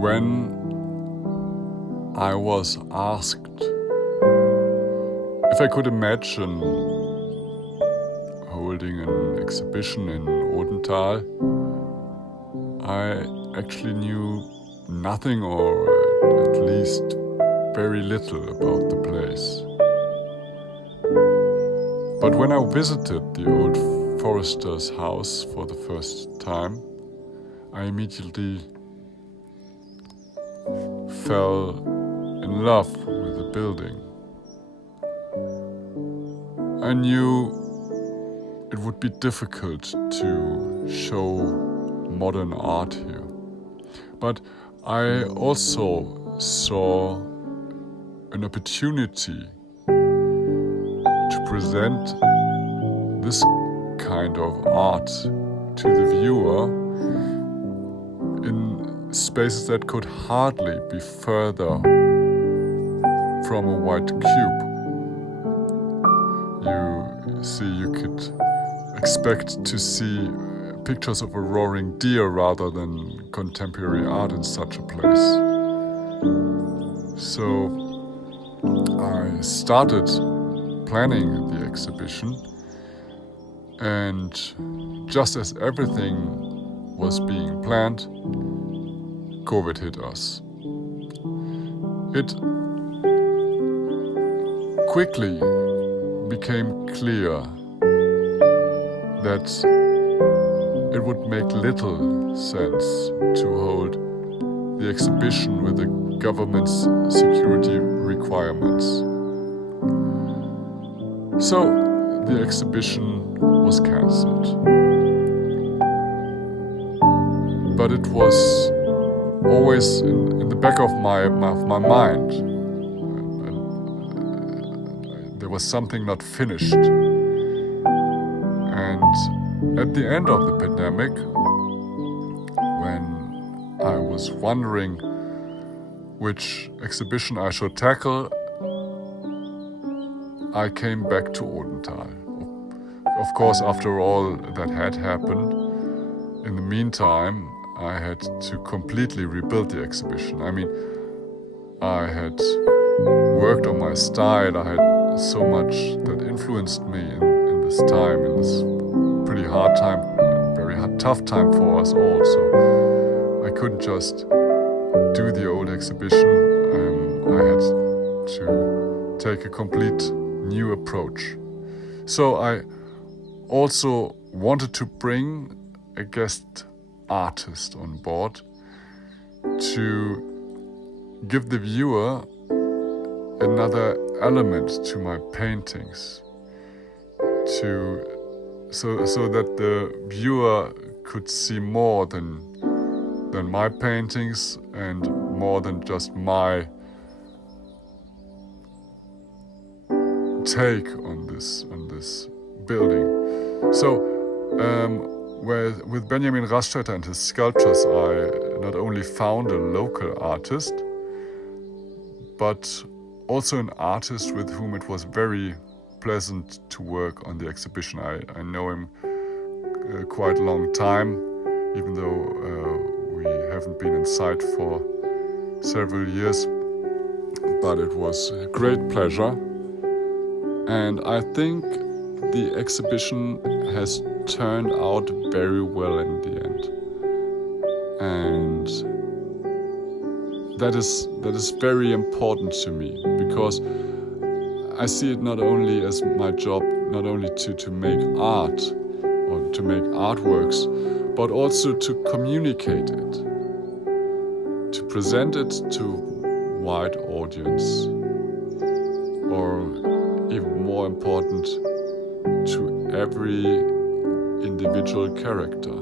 When I was asked if I could imagine holding an exhibition in Odenthal, I actually knew nothing, or at least very little, about the place. But when I visited the old forester's house for the first time, I immediately fell in love with the building. I knew it would be difficult to show modern art here, but I also saw an opportunity to present this kind of art to the viewer in spaces that could hardly be further from a white cube. You could expect to see pictures of a roaring deer rather than contemporary art in such a place. So I started planning the exhibition, and just as everything was being planned, COVID hit us. It quickly became clear that it would make little sense to hold the exhibition with the government's security requirements. So the exhibition was cancelled. But it was always in the back of my mind. There was something not finished. And at the end of the pandemic, when I was wondering which exhibition I should tackle, I came back to Odenthal. Of course, after all that had happened, in the meantime, I had to completely rebuild the exhibition. I mean, I had worked on my style. I had so much that influenced me in this time, in this pretty hard time, tough time for us all. So I couldn't just do the old exhibition. I had to take a complete new approach. So I also wanted to bring a guest artist on board to give the viewer another element to my paintings, so that the viewer could see more than my paintings and more than just my take on this building. So with Benjamin Rastetter and his sculptures, I not only found a local artist, but also an artist with whom it was very pleasant to work on the exhibition. I know him quite a long time, even though we haven't been inside for several years, but it was a great pleasure. And I think the exhibition has turned out very well in the end. And that is very important to me, because I see it not only as my job, not only to make art or to make artworks, but also to communicate it, to present it to wide audience, or even more important, to every individual character.